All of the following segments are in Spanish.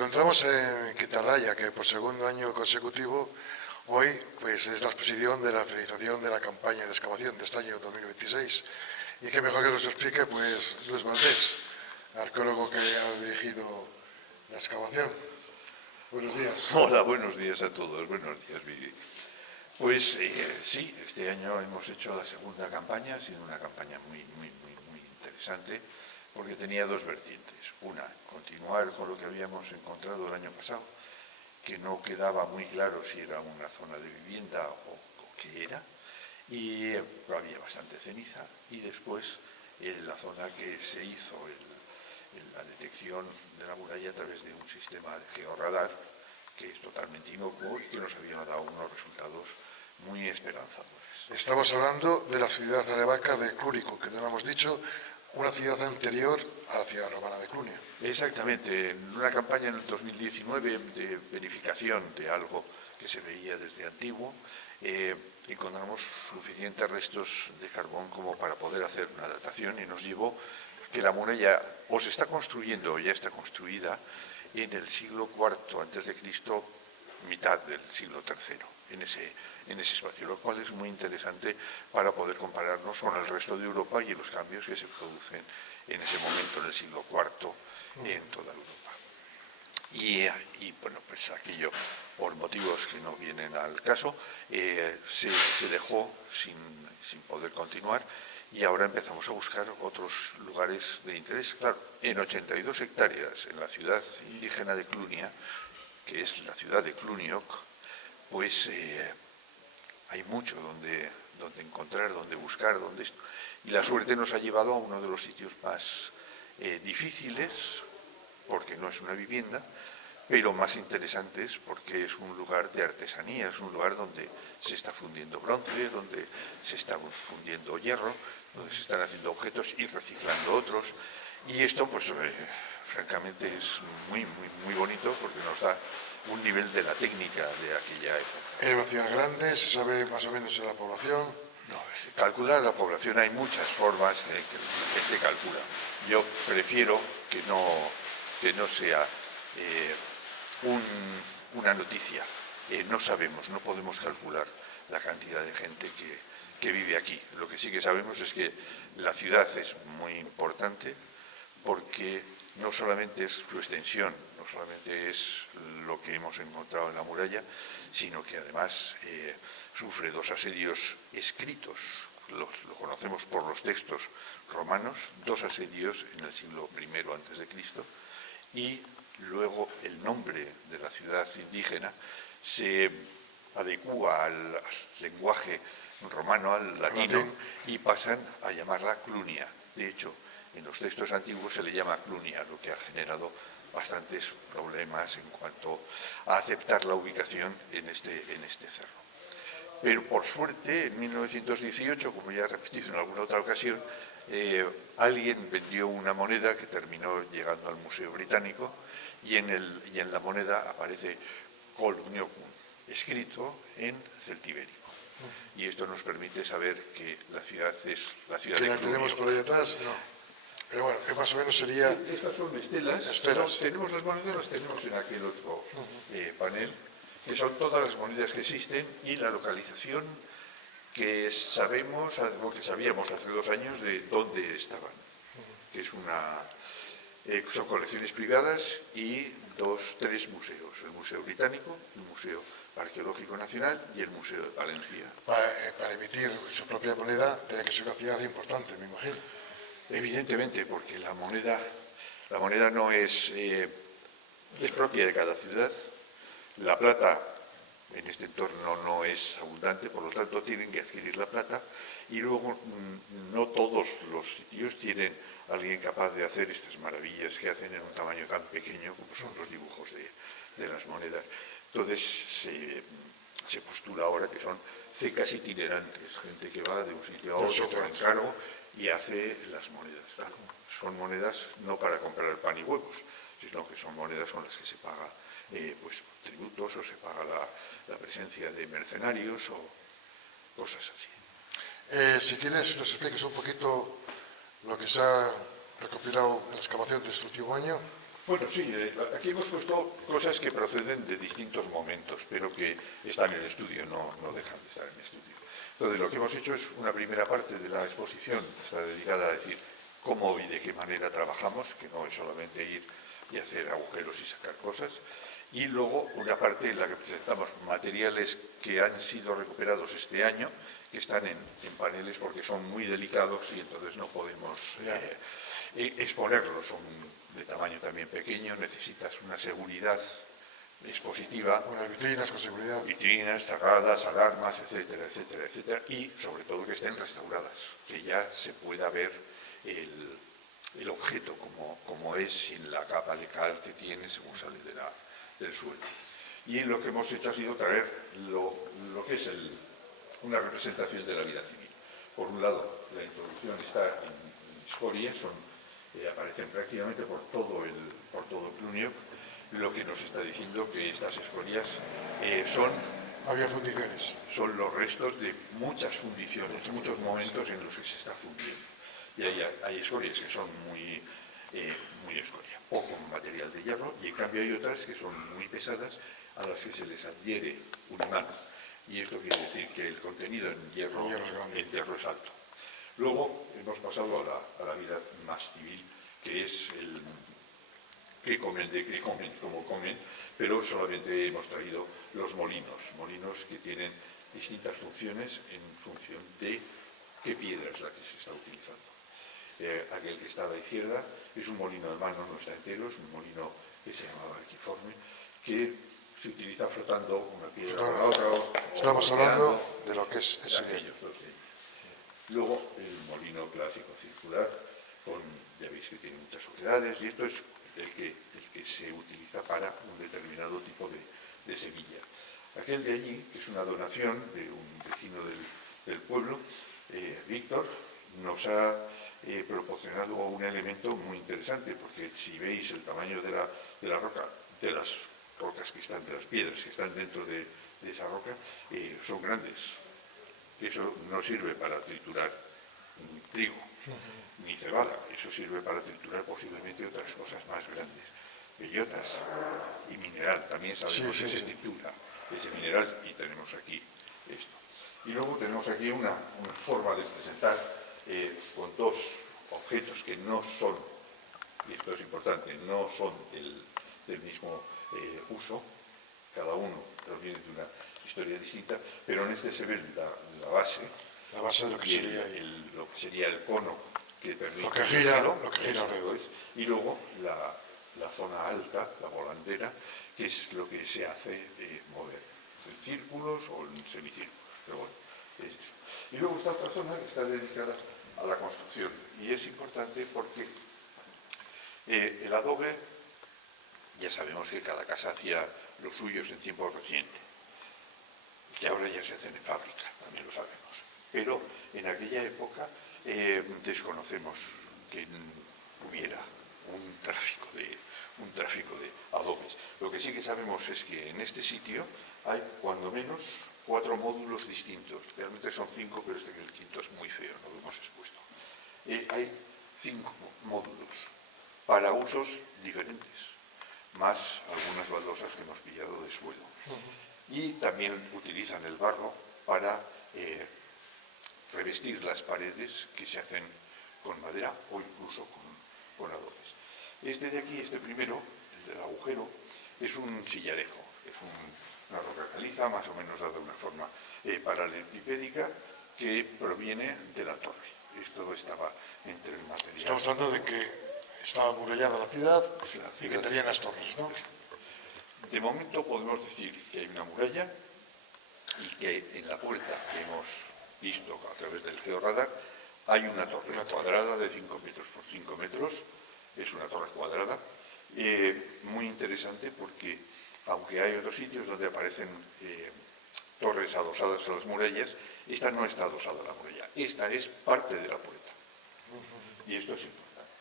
encontramos en Quitarraya, que por segundo año consecutivo, hoy pues es la exposición de la finalización de la campaña de excavación de este año 2026. Y qué mejor que nos explique pues Luis Valdés, arqueólogo que ha dirigido la excavación. Buenos días. Hola, buenos días a todos. Buenos días, Vivi. Pues sí, este año hemos hecho la segunda campaña, ha sido una campaña muy interesante, porque tenía dos vertientes. Una, continuar con lo que habíamos encontrado el año pasado, que no quedaba muy claro si era una zona de vivienda o qué era, y había bastante ceniza. Y después la zona que se hizo, la detección de la muralla a través de un sistema de georradar, que es totalmente inocuo y que nos había dado unos resultados muy esperanzadores. Estamos hablando de la ciudad arevaca de Clúrico, que no lo hemos dicho, una ciudad anterior a la ciudad romana de Clunia. Exactamente, en una campaña en el 2019 de verificación de algo que se veía desde antiguo, encontramos suficientes restos de carbón como para poder hacer una datación, y nos llevó que la muralla o se está construyendo o ya está construida en el siglo IV a.C., mitad del siglo III, en ese espacio, lo cual es muy interesante para poder compararnos con el resto de Europa y los cambios que se producen en ese momento, en el siglo IV, en toda Europa. Y bueno, pues aquello, por motivos que no vienen al caso, se dejó sin poder continuar, y ahora empezamos a buscar otros lugares de interés. Claro, en 82 hectáreas, en la ciudad indígena de Clunia, que es la ciudad de Cluniok, pues hay mucho donde encontrar, donde buscar, y la suerte nos ha llevado a uno de los sitios más difíciles, porque no es una vivienda, pero más interesantes porque es un lugar de artesanía, es un lugar donde se está fundiendo bronce, donde se está fundiendo hierro, donde se están haciendo objetos y reciclando otros. Y esto, pues, francamente, es muy bonito, porque nos da un nivel de la técnica de aquella época. ¿Es una ciudad grande? ¿Se sabe más o menos la población? No, calcular la población hay muchas formas que se calcula. Yo prefiero que no sea una noticia. No sabemos, no podemos calcular la cantidad de gente que vive aquí. Lo que sí que sabemos es que la ciudad es muy importante, porque no solamente es su extensión, no solamente es lo que hemos encontrado en la muralla, sino que además sufre dos asedios escritos, lo conocemos por los textos romanos, dos asedios en el siglo I a.C., y luego el nombre de la ciudad indígena se adecúa al lenguaje romano, al latino, y pasan a llamarla Clunia. De hecho, en los textos antiguos se le llama Clunia, lo que ha generado bastantes problemas en cuanto a aceptar la ubicación en este cerro. Pero por suerte, en 1918, como ya he repetido en alguna otra ocasión, alguien vendió una moneda que terminó llegando al Museo Británico, y en la moneda aparece Columniocum, escrito en celtibérico. Y esto nos permite saber que la ciudad es la ciudad de Clunia. ¿Que la tenemos por ahí atrás? No. Pero bueno, que más o menos sería... Estas son estelas. Tenemos las monedas, las tenemos en aquel otro panel, que son todas las monedas que existen, y la localización que sabíamos hace 2 años de dónde estaban. Que son colecciones privadas y 3 museos: el Museo Británico, el Museo Arqueológico Nacional y el Museo de Palencia. Para emitir su propia moneda tiene que ser una ciudad importante, me imagino. Evidentemente, porque la moneda no es propia de cada ciudad. La plata en este entorno no es abundante, por lo tanto tienen que adquirir la plata, y luego no todos los sitios tienen alguien capaz de hacer estas maravillas que hacen en un tamaño tan pequeño como son los dibujos de las monedas. Entonces se postula ahora que son cecas itinerantes, gente que va de un sitio a otro con encargo y hace las monedas. Son monedas no para comprar pan y huevos, sino que son monedas con las que se paga pues tributos, o se paga la presencia de mercenarios o cosas así. Si quieres, nos expliques un poquito lo que se ha recopilado en la excavación de este último año. Bueno, sí, aquí hemos puesto cosas que proceden de distintos momentos, pero que están en el estudio, no dejan de estar en el estudio. Entonces, lo que hemos hecho es una primera parte de la exposición, está dedicada a decir cómo y de qué manera trabajamos, que no es solamente ir y hacer agujeros y sacar cosas, y luego una parte en la que presentamos materiales que han sido recuperados este año, que están en paneles porque son muy delicados y entonces no podemos exponerlos, son de tamaño también pequeño, necesitas una seguridad expositiva. Unas vitrinas con seguridad. Vitrinas, cerradas, alarmas, etcétera, etcétera, etcétera, y sobre todo que estén restauradas, que ya se pueda ver el objeto como es sin la capa de cal que tiene según sale del suelo. Y lo que hemos hecho ha sido traer lo que es una representación de la vida civil. Por un lado, la introducción está en escoria, aparecen prácticamente por todo el Cluniac, lo que nos está diciendo que estas escorias Había fundiciones. Son los restos de muchas fundiciones, muchos momentos en los que se está fundiendo. Y hay escorias que son muy escoria, poco material de hierro, y en cambio hay otras que son muy pesadas, a las que se les adhiere un imán. Y esto quiere decir que el contenido en hierro es alto. Luego hemos pasado a la vida más civil, que es el que comen, como comen, pero solamente hemos traído los molinos que tienen distintas funciones en función de qué piedra es la que se está utilizando. Aquel que está a la izquierda es un molino de mano, no está entero, es un molino que se llamaba arquiforme, que se utiliza frotando una piedra con la otra. Estamos hablando de lo que es ese. Luego el molino clásico circular, ya veis que tiene muchas oquedades, y esto es el que se utiliza para un determinado tipo de semilla. Aquel de allí, que es una donación de un vecino del pueblo, Víctor, nos ha proporcionado un elemento muy interesante, porque si veis el tamaño de la roca, de las rocas que están, de las piedras que están dentro de esa roca, son grandes. Eso no sirve para triturar trigo ni cebada, eso sirve para triturar posiblemente otras cosas más grandes, bellotas y mineral, también sabemos que se tritura ese mineral, y tenemos aquí esto. Y luego tenemos aquí una forma de presentar con dos objetos que no son, y esto es importante, no son del mismo uso, cada uno proviene de una historia distinta, pero en este se ve la base de lo que sería el cono que permite lo que gira alrededor. Y luego la zona alta, la volandera, que es lo que se hace mover en círculos o en semicírculos, pero bueno, es eso. Y luego está otra zona que está dedicada a la construcción, y es importante porque el adobe, ya sabemos que cada casa hacía los suyos en tiempo reciente, que ahora ya se hacen en fábrica, también lo sabemos. Pero en aquella época desconocemos que hubiera un tráfico de adobes. Lo que sí que sabemos es que en este sitio hay cuando menos 4 módulos distintos. Realmente son 5, pero este que el quinto es muy feo, no lo hemos expuesto. Hay 5 módulos para usos diferentes, más algunas baldosas que hemos pillado de suelo. Y también utilizan el barro para revestir las paredes que se hacen con madera o incluso con adobes. Este de aquí, este primero, el del agujero, es un sillarejo, es una roca caliza más o menos dada de una forma paralelepipédica que proviene de la torre. Esto estaba entre el material. Estamos hablando de que estaba amurallada la ciudad y que tenían las torres, ¿no? De momento podemos decir que hay una muralla y que en la puerta que hemos visto a través del georradar hay una torre cuadrada de 5 metros por 5 metros, es una torre cuadrada, muy interesante porque aunque hay otros sitios donde aparecen torres adosadas a las murallas, esta no está adosada a la muralla, esta es parte de la puerta. Y esto es importante.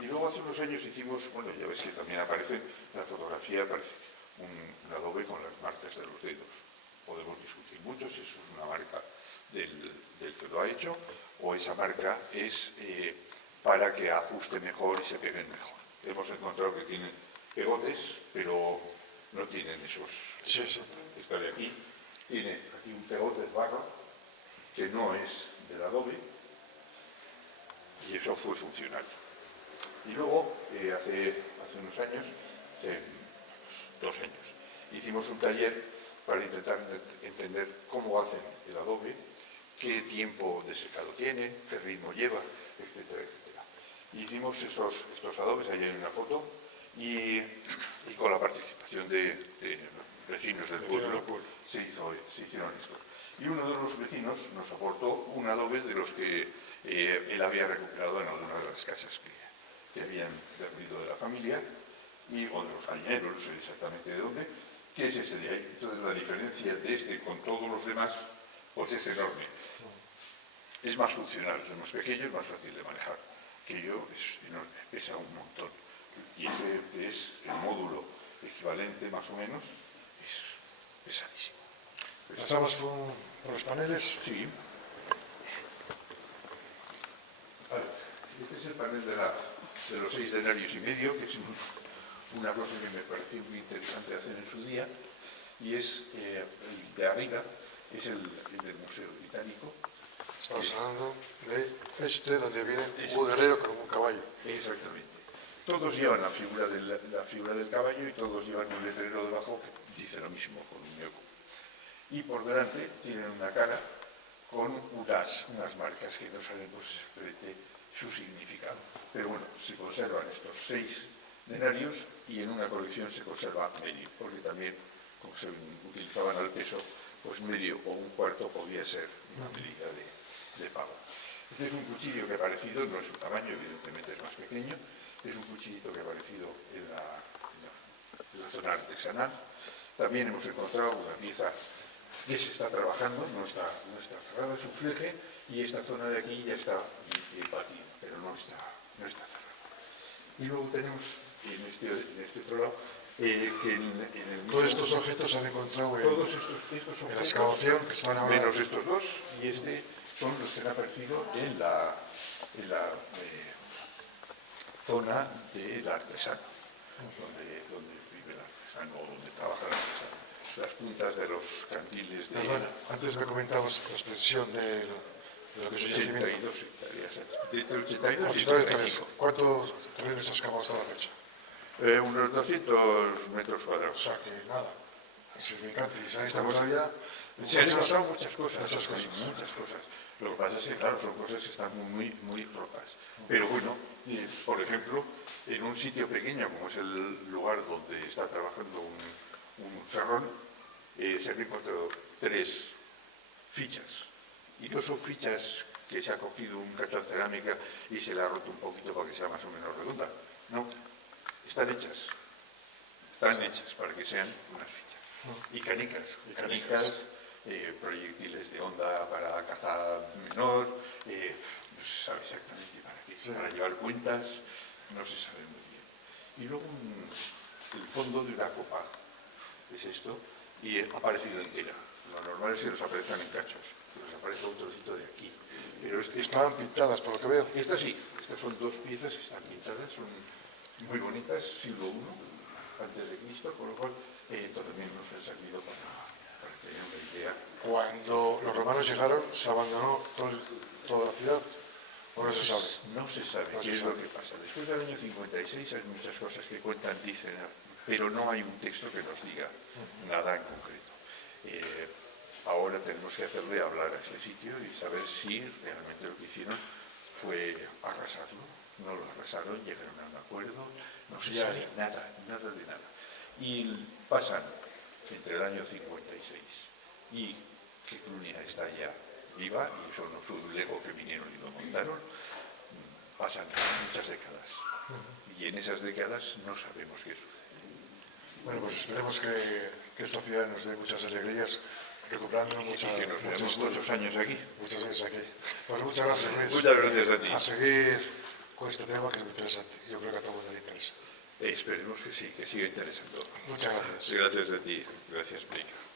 Y luego hace unos años hicimos, bueno, ya ves que también aparece, en la fotografía aparece un adobe con las marcas de los dedos. Podemos discutir mucho si eso es una marca del que lo ha hecho o esa marca es para que ajuste mejor y se peguen mejor. hemos encontrado que tienen pegotes, pero no tienen esos. Sí, sí. Esta de aquí tiene aquí un pegote de barro que no es del adobe y eso fue funcional. Y luego, hace unos años, hace 2 años, hicimos un taller para intentar entender cómo hacen el adobe, qué tiempo de secado tiene, qué ritmo lleva, etcétera, etcétera. Y hicimos estos adobes, ahí hay una foto, y con la participación de vecinos del pueblo se hicieron esto. Y uno de los vecinos nos aportó un adobe de los que él había recuperado en alguna de las casas que habían perdido de la familia, o de los gallineros, no sé exactamente de dónde, que es ese de ahí. Entonces la diferencia de este con todos los demás pues es enorme. Es más funcional, es más pequeño, es más fácil de manejar. Aquello es enorme, pesa un montón. Y ese que es el módulo equivalente más o menos, es pesadísimo. ¿Pasamos por los paneles? Sí. Vale. Este es el panel de los 6 denarios y medio, que es una cosa que me pareció muy interesante hacer en su día, y es el de arriba, es el del Museo Británico. Estamos hablando de este, donde viene un guerrero con un caballo. Exactamente. Todos llevan la figura del caballo y todos llevan un letrero debajo que dice lo mismo, con un yoco. Y por delante tienen una cara con unas marcas que no sabemos exactamente su significado. Pero bueno, se conservan estos 6 denarios y en una colección se conserva medio, porque también, como se utilizaban al peso, pues medio o un cuarto podía ser una medida de pago. Este es un cuchillo que ha aparecido, no es su tamaño, evidentemente es más pequeño, es un cuchillito que ha aparecido en la zona artesanal. También hemos encontrado una pieza que se está trabajando, no está cerrada, es un fleje, y esta zona de aquí ya está batida, pero no está cerrada. Y luego tenemos en este otro lado que en el mismo... Todos estos objetos se han encontrado todos estos en la excavación que están ahora... menos estos dos, y son los que han aparecido en la zona del artesano, donde vive el artesano, o donde trabaja el artesano. Las puntas de los cantiles de... Perdona, antes me comentabas la extensión de lo que es el yacimiento. 82 hectáreas. Entre 82 y 83. 85. ¿Cuántos terrenos se ha excavado hasta la fecha? Unos 200 metros O cuadrados. sea que nada, insignificante. Y se han estado todavía... Se han encontrado muchas cosas. Muchas cosas. Muchas cosas. Lo que pasa es que, claro, son cosas que están muy, muy rotas. Pero bueno, por ejemplo, en un sitio pequeño, como es el lugar donde está trabajando un ferrón, se han encontrado 3 fichas. Y no son fichas que se ha cogido un cacho de cerámica y se le ha roto un poquito para que sea más o menos redonda. No, están hechas. Están hechas para que sean unas fichas. Y canicas, proyectiles de onda para caza menor, no se sabe exactamente para qué. Sí. Para llevar cuentas, no se sabe muy bien. Y luego el fondo de una copa es esto, y ha aparecido entera. Lo normal es que nos aparezcan en cachos, que nos aparezca un trocito de aquí. Pero estaban pintadas, por lo que veo. Estas sí, estas son 2 piezas que están pintadas, son muy bonitas, siglo I, antes de Cristo, con lo cual también nos han servido para tener una idea. Cuando los romanos llegaron, se abandonó toda la ciudad, ¿o no se sabe? No se sabe qué es lo que pasa. Después del año 56 hay muchas cosas que cuentan, dicen, pero no hay un texto que nos diga nada en concreto. Ahora tenemos que hacerle hablar a este sitio y saber si realmente lo que hicieron fue arrasarlo. No lo arrasaron, llegaron a un acuerdo, no se sabe nada de nada. Y pasan entre el año 56 y que Clunia está ya viva, y eso no fue un lego que vinieron y lo montaron, pasan muchas décadas. Y en esas décadas no sabemos qué sucede. Bueno, pues esperemos que esta ciudad nos dé muchas alegrías, recuperando que nos veamos muchos años aquí. Muchos años aquí. Pues muchas gracias, Luis. Muchas gracias a ti. A seguir con este tema que es muy interesante. Yo creo que a todo el mundo le interesa. Esperemos que sí, que siga interesando. Muchas gracias. Gracias a ti. Gracias, Blake.